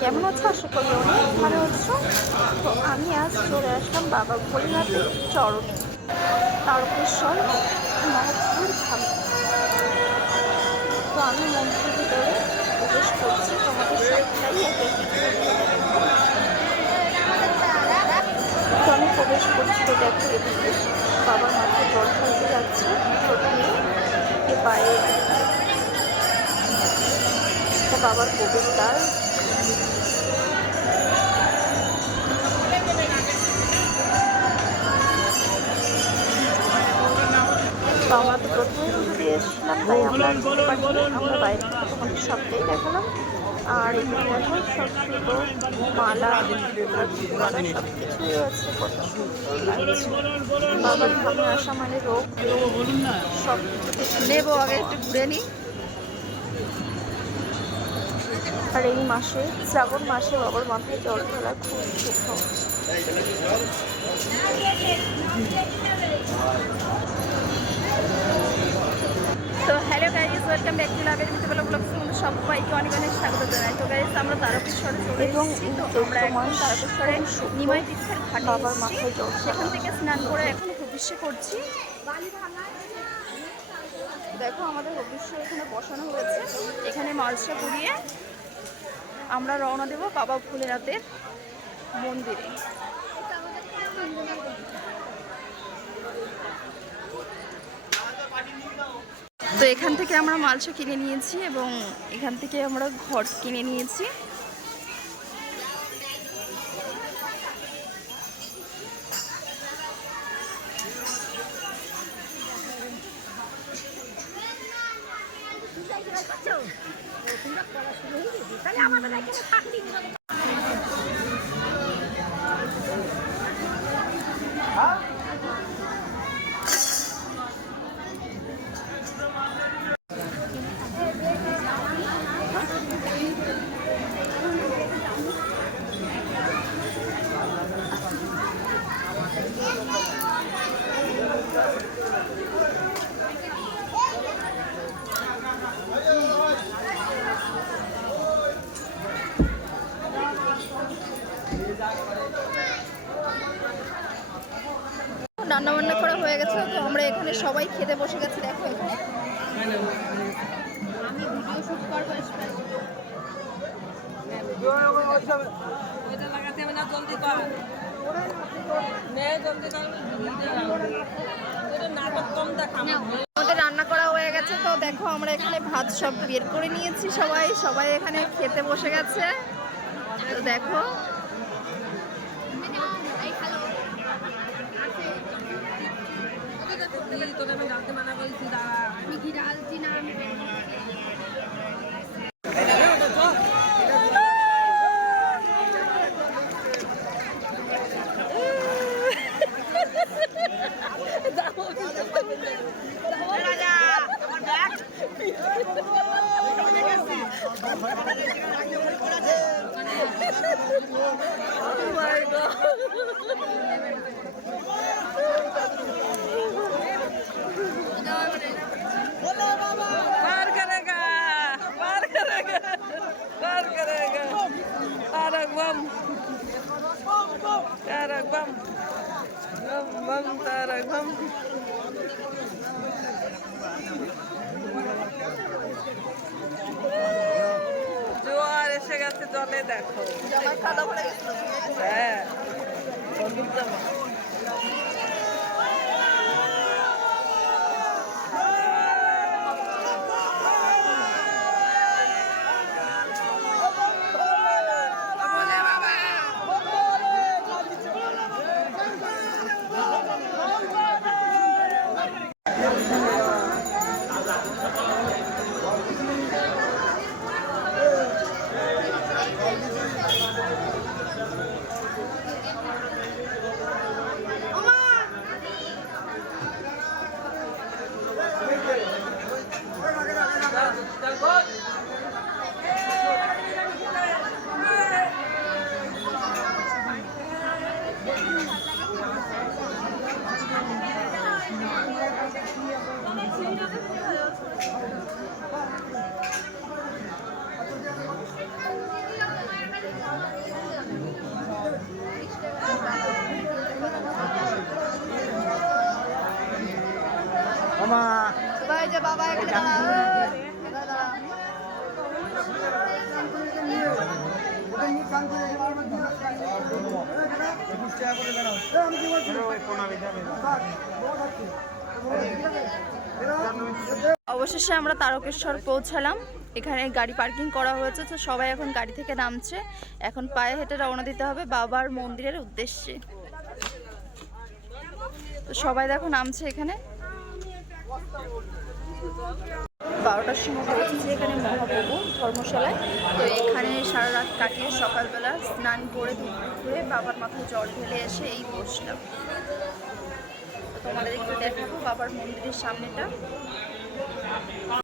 কেমন আছো? আশা করি অনেক ভালো আছো। তো আমি আজ চলে আসলাম বাবা ভোলেনাথের চরণে, তারকেশ্বর মহাপুর ধাম তো আমি মন্দিরের ভিতরে প্রবেশ করছি, তোমাদের সবটাই এক। তো আমি প্রবেশ করছি, তো দেখো এদিকে বাবার মাথায় জল ফেলতে যাচ্ছে পায়ে। বাবার প্রবেশদ্বার তো তো প্রথমে পুজো দিয়ে সব সুন্দর মালা সব কিছুই আছে কত সুন্দর মানে রোগ। সব কিছু নেব, আগে একটু ঘুরে নিই। আর এই মাসে শ্রাবণ মাসে বাবার মাথায় জল ঢালা খুব শুভ তো hello guys welcome back to লাভের মিতে বলা ব্লগ তোমাদের সবাইকে অনেক অনেক স্বাগত জানাই। তো গাইস আমরা তারকেশ্বরে চলে এবং আমরা এখন তারকেশ্বরে নিমাই তীর্থের ঘাটে বাবার মাথায় জল সেখান থেকে স্নান করে এখন প্রবেশ করছি। দেখো আমাদের অবশ্য এখানে বসানো হয়েছে। এখানে মালসা পুড়িয়ে আমরা রওনা দেব বাবা ভোলেনাথের মন্দিরে। তো এখান থেকে আমরা মালসা কিনে নিয়েছি এবং এখান থেকে আমরা ঘট কিনে নিয়েছি। Huh? রান্না বান্না করা হয়ে গেছে তো আমরা এখানে সবাই খেতে বসে গেছি দেখো এখানে। আমি ভিডিও শুট করব লাগাতে হবে না জলদি কর। নে জলদি কর। ওইটা নাটক কম দেখাম আমাদের রান্না করা হয়ে গেছে তো দেখো আমরা এখানে ভাত সব বের করে নিয়েছি সবাই। সবাই এখানে খেতে বসে গেছে। তো দেখো पार करेगा पार करेगा पार करेगा तारक बम तारक बम बम बम तारक बम জলে দেখো। হ্যাঁ। যে বাবা এখানে। অবশেষে আমরা তারকেশ্বর পৌঁছালাম। এখানে গাড়ি পার্কিং করা হয়েছে, তো সবাই এখন গাড়ি থেকে নামছে। এখন পায়ে হেঁটে রওনা দিতে হবে বাবার মন্দিরের উদ্দেশ্যে। তো সবাই দেখো নামছে এখানে। বারোটার সময় পৌঁছেছি এখানে মহাপ্রভু ধর্মশালায়। তো এখানে সারা রাত কাটিয়ে সকালবেলা স্নান করে ধুয়ে বাবার মাথায় জল ঢেলে এসে এই বসলাম। তোমাদের একটু দেখাবো বাবার মন্দিরের সামনেটা।